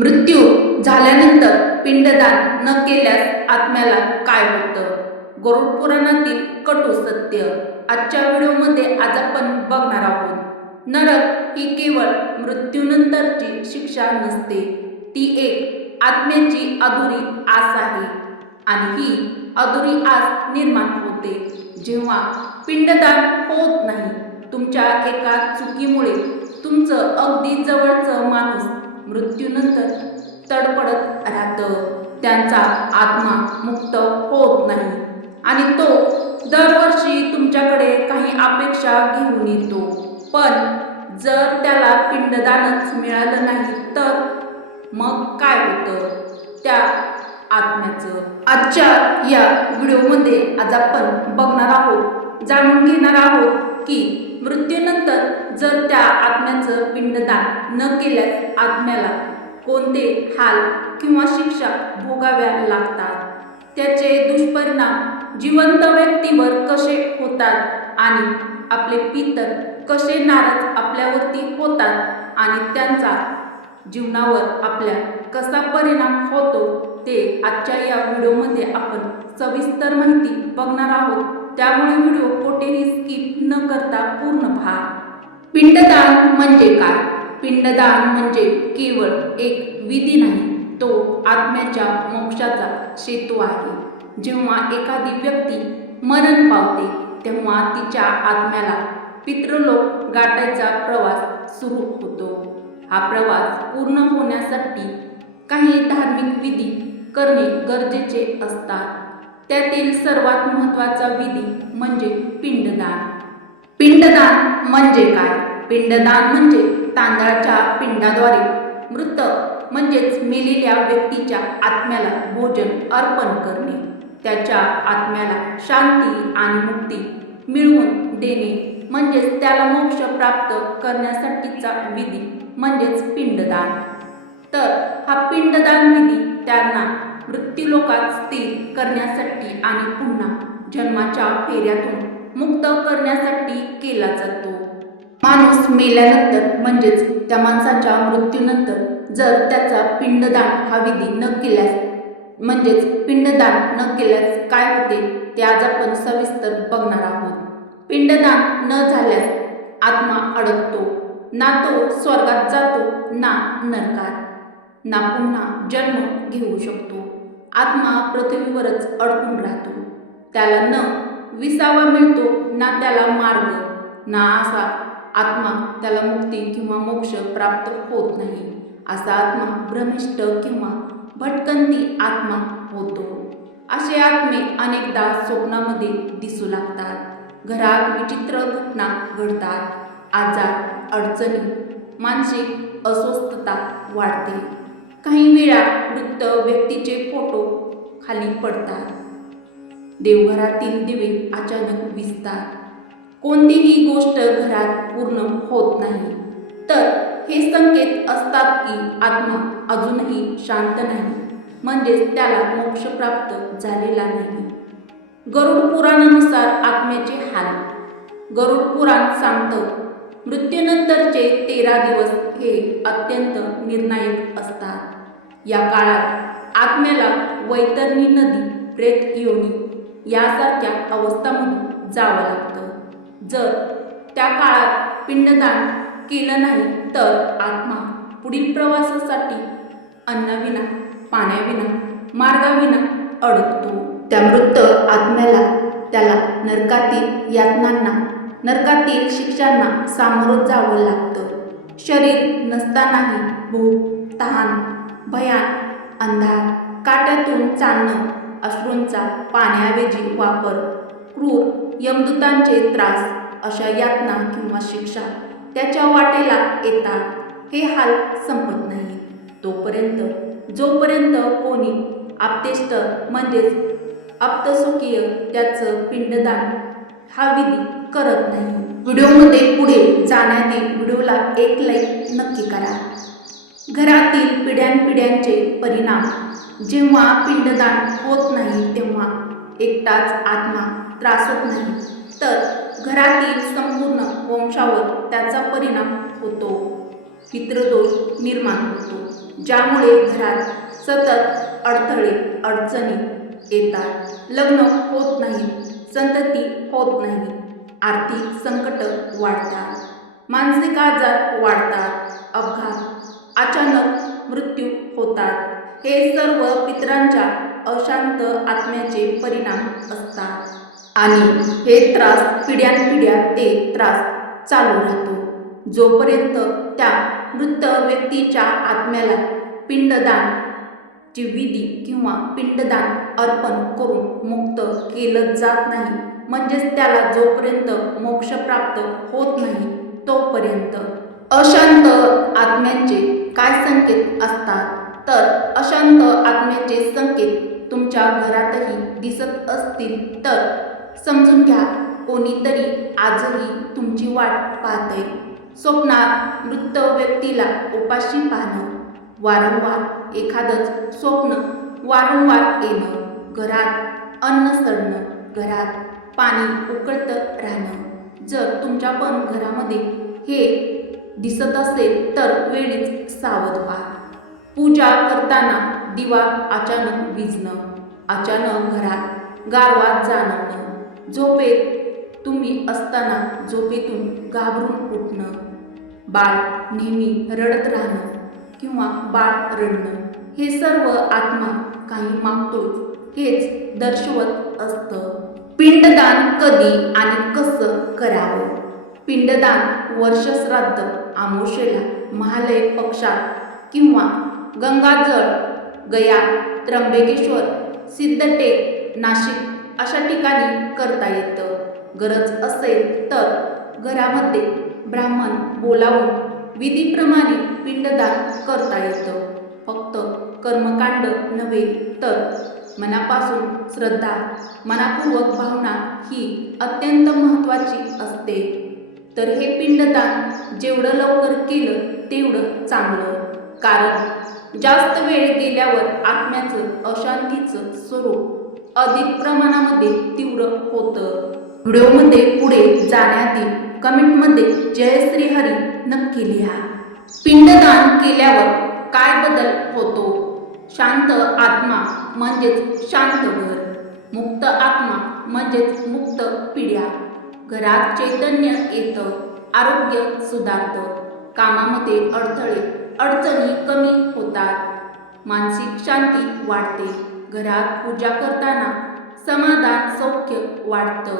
मृत्यू झाल्यानंतर पिंडदान न केल्यास आत्म्याला काय होतं? गरुडपुराणातील कटू सत्य. आजच्या व्हिडिओमध्ये आज आपण बघणार आहोत. नरक ही केवळ मृत्यूनंतरची शिक्षा नसते. ती एक आत्म्याची अधुरी आस आहे. आणि ही अधुरी आस निर्माण होते. जेव्हा पिंडदान होत नाही तुमच्या एका चुकीमुळे तुमचं अगदी जवळचं माणूस मृत्यूनंतर तडपडत राहतं. त्यांचा आत्मा मुक्त होत नाही. आणि तो दरवर्षी तुमच्याकडे काही अपेक्षा घेऊन येतो. पण जर त्याला पिंडदानच मिळालं नाही तर मग काय होतं? त्या आत्म्याचं. आजच्या या व्हिडिओमध्ये आज आपण बघणार आहोत जाणून घेणार आहोत की मृत्यूनंतर जर त्या आत्म्याचं पिंडदान न केल्यास आत्म्याला कोणते हाल किंवा शिक्षा भोगाव्या लागतात? त्याचे दुष्परिणाम जिवंत व्यक्तीवर कसे होतात आणि आपले पितर कसे नाराज आपल्यावरती होतात आणि त्यांचा जीवनावर आपल्या कसा परिणाम होतो ते आजच्या या व्हिडिओमध्ये आपण सविस्तर माहिती बघणार आहोत. त्यामुळे व्हिडिओ कोठेही पूर्ण भाग. पिंडदान म्हणजे काय? पिंडदान म्हणजे केवळ एक विधी नाही तो आत्म्याच्या मोक्षाचा सेतू आहे. जेव्हा एखादी व्यक्ती मरण पावते तेव्हा तिच्या आत्म्याला पितृलोक गाठायचा प्रवास सुरू होतो. हा प्रवास पूर्ण होण्यासाठी काही धार्मिक विधी करणे गरजेचे असतात. त्यातील सर्वात महत्त्वाचा विधी म्हणजे पिंडदान. पिंडदान म्हणजे काय? पिंडदान म्हणजे तांदळाच्या पिंडाद्वारे मृत म्हणजेच मेलेल्या व्यक्तीच्या आत्म्याला भोजन अर्पण करणे. त्याच्या आत्म्याला शांती आणि मुक्ती मिळवून देणे म्हणजेच त्याला मोक्ष प्राप्त करण्यासाठीचा विधी म्हणजेच पिंडदान. तर हा पिंडदान विधी त्यांना मृत्यूलोकात स्थिर करण्यासाठी आणि पुन्हा जन्माच्या फेऱ्यातून मुक्त करण्यासाठी केला जातो. माणूस मेल्यानंतर म्हणजेच त्या माणसाच्या मृत्यूनंतर जर त्याचा पिंडदान हा विधी न केल्यास म्हणजेच पिंडदान न केल्यास काय होते ते आज आपण सविस्तर बघणार आहोत. पिंडदान न झाल्यास आत्मा अडकतो ना तो स्वर्गात जातो ना नरकात. ना पुन्हा जन्म घेऊ शकतो. आत्मा पृथ्वीवरच अडकून राहतो. त्याला न विसावा मिळतो ना त्याला मार्ग ना असा आत्मा त्याला मुक्ती किंवा मोक्ष प्राप्त होत नाही. असा आत्मा भ्रमिष्ट किंवा भटकंती आत्मा होतो. असे आत्मे अनेकदा स्वप्नामध्ये दिसू लागतात. घरात विचित्र घटना घडतात. आजार अडचणी मानसिक अस्वस्थता वाढते. काही वेळा वृत्त व्यक्तीचे फोटो खाली पडतात. देवघरातील दिवे अचानक विजतात कोणतीही गोष्ट घरात पूर्ण होत नाही. तर हे संकेत असतात की आत्मा अजूनही शांत नाही. म्हणजेच त्याला मोक्ष प्राप्त झालेला नाही. गरुड पुराणानुसार आत्म्याचे हाल. गरुड पुराण सांगतं मृत्यूनंतरचे तेरा दिवस हे अत्यंत निर्णायक असतात. या काळात आत्म्याला वैतरणी नदी प्रेत योनी यासारख्या अवस्थांमधून जावं लागतं. जर त्या काळात पिंडदान केलं नाही तर आत्मा पुढील प्रवासासाठी अन्नाविना पाण्याविना मार्गाविना अडकतो. त्या मृत आत्म्याला त्याला नरकातील यातनांना नरकातील शिक्षांना सामोरं जावं लागतं. शरीर नसतानाही भूक तहान भयान अंधार काट्यातून चालणं अश्रूंचा पाण्याऐवजी वापर क्रूर यमदूतांचे त्रास अशा यातना किंवा शिक्षा त्याच्या वाटेला येतात. हे हाल संपत नाही. तोपर्यंत जोपर्यंत कोणी आप्तेष्ट म्हणजेच आप्तसुखीय त्याचं पिंडदान हा विधी करत नाही. व्हिडिओमध्ये पुढे जाण्याआधी व्हिडिओला एक लाईक नक्की करा. घरातील पिढ्यानपिढ्यांचे परिणाम जेव्हा पिंडदान होत नाही तेव्हा एकटाच आत्मा त्रासत नाही. तर घरातील संपूर्ण वंशावर त्याचा परिणाम होतो. पितृदोष निर्माण होतो ज्यामुळे घरात सतत अडथळे अडचणी येतात. लग्न होत नाही संतती होत नाही आर्थिक संकट वाढतात मानसिक आजार वाढतात अपघात अचानक मृत्यू होतात. हे सर्व पितरांच्या अशांत आत्म्याचे परिणाम असतात. आणि हे त्रास पिढ्यानपिढ्या ते त्रास चालू राहतो. जोपर्यंत त्या मृत व्यक्तीच्या आत्म्याला पिंडदान ची विधी किंवा पिंडदान अर्पण करून मुक्त केलं जात नाही म्हणजेच त्याला जोपर्यंत मोक्ष प्राप्त होत नाही तोपर्यंत अशांत आत्म्यांचे काय संकेत असतात? तर अशांत आत्म्याचे संकेत तुमच्या घरातही दिसत असतील तर समजून घ्या कोणीतरी आजही तुमची वाट पाहते स्वप्नात मृत व्यक्तीला उपाशी पाहणं वारंवार एखादंच स्वप्न वारंवार येणं घरात अन्न सडणं घरात पाणी उकळतं राहणं. जर तुमच्या पण घरामध्ये हे दिसत असेल तर वेळीच सावध व्हा. पूजा करताना दिवा अचानक विजणं अचानक घरात गारवा जाणवणं झोपेत तुम्ही असताना झोपेतून घाबरून उठणं बाळ नेहमी रडत राहणं किंवा बाळ रडणं हे सर्व आत्मा काही मागतो हेच दर्शवत असतं. पिंडदान कधी आणि कसं करावं? पिंडदान वर्षश्राद्ध आमोशेला महालय पक्षात किंवा गंगाजळ गया त्र्यंबकेश्वर सिद्धटेक नाशिक अशा ठिकाणी करता येतं. गरज असेल तर घरामध्ये ब्राह्मण बोलावून विधीप्रमाणे पिंडदान करता येतं. फक्त कर्मकांड नव्हे तर मनापासून श्रद्धा मनापूर्वक भावना ही अत्यंत महत्त्वाची असते. तर हे पिंडदान जेवढं लवकर केलं तेवढं चांगलं. कारण जास्त वेळ गेल्यावर आत्म्याचं अशांतीचं स्वरूप अधिक प्रमाणामध्ये तीव्र होतं. व्हिडिओमध्ये पुढे जाण्याआधी कमेंटमध्ये जय श्रीहरी नक्की लिहा. पिंडदान केल्यावर काय बदल होतो? शांत आत्मा म्हणजेच शांत घर. मुक्त आत्मा म्हणजेच मुक्त पिढ्या. घरात चैतन्य येतं आरोग्य सुधारतं. कामामध्ये अडथळे अडचणी कमी होतात. मानसिक शांती वाढते. घरात पूजा करताना समाधान सौख्य वाढतं.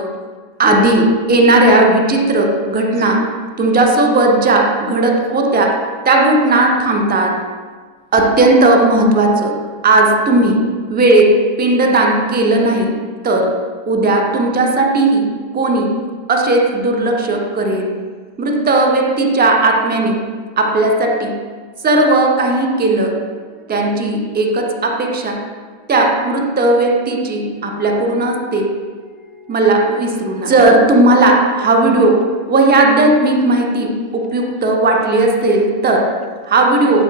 आधी येणाऱ्या विचित्र घटना तुमच्यासोबत ज्या घडत होत्या त्या घटना थांबतात. अत्यंत महत्त्वाचं. आज तुम्ही वेळेत पिंडदान केलं नाही तर उद्या तुमच्यासाठीही कोणी असेच दुर्लक्ष करेल. मृत व्यक्तीच्या आत्म्याने आपल्यासाठी सर्व काही केलं. त्यांची एकच अपेक्षा त्या मृत व्यक्तीची आपल्याकडून असते. मला विसरू जर तुम्हाला हा व्हिडिओ व ही आध्यात्मिक माहिती उपयुक्त वाटली असेल तर हा व्हिडिओ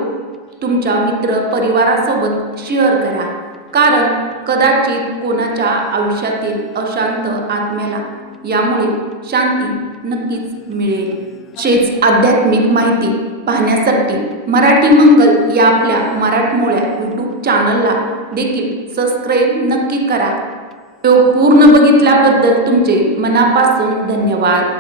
तुमच्या मित्र परिवारासोबत शेअर करा. कारण कदाचित कोणाच्या आयुष्यातील अशांत आत्म्याला यामुळे शांती नक्कीच मिळेल. तसेच आध्यात्मिक माहिती पाहण्यासाठी मराठी मंगल या आपल्या मराठमोळ्या यूट्यूब चॅनलला देखील सबस्क्राईब नक्की करा. तो पूर्ण बघितल्याबद्दल तुमचे मनापासून धन्यवाद.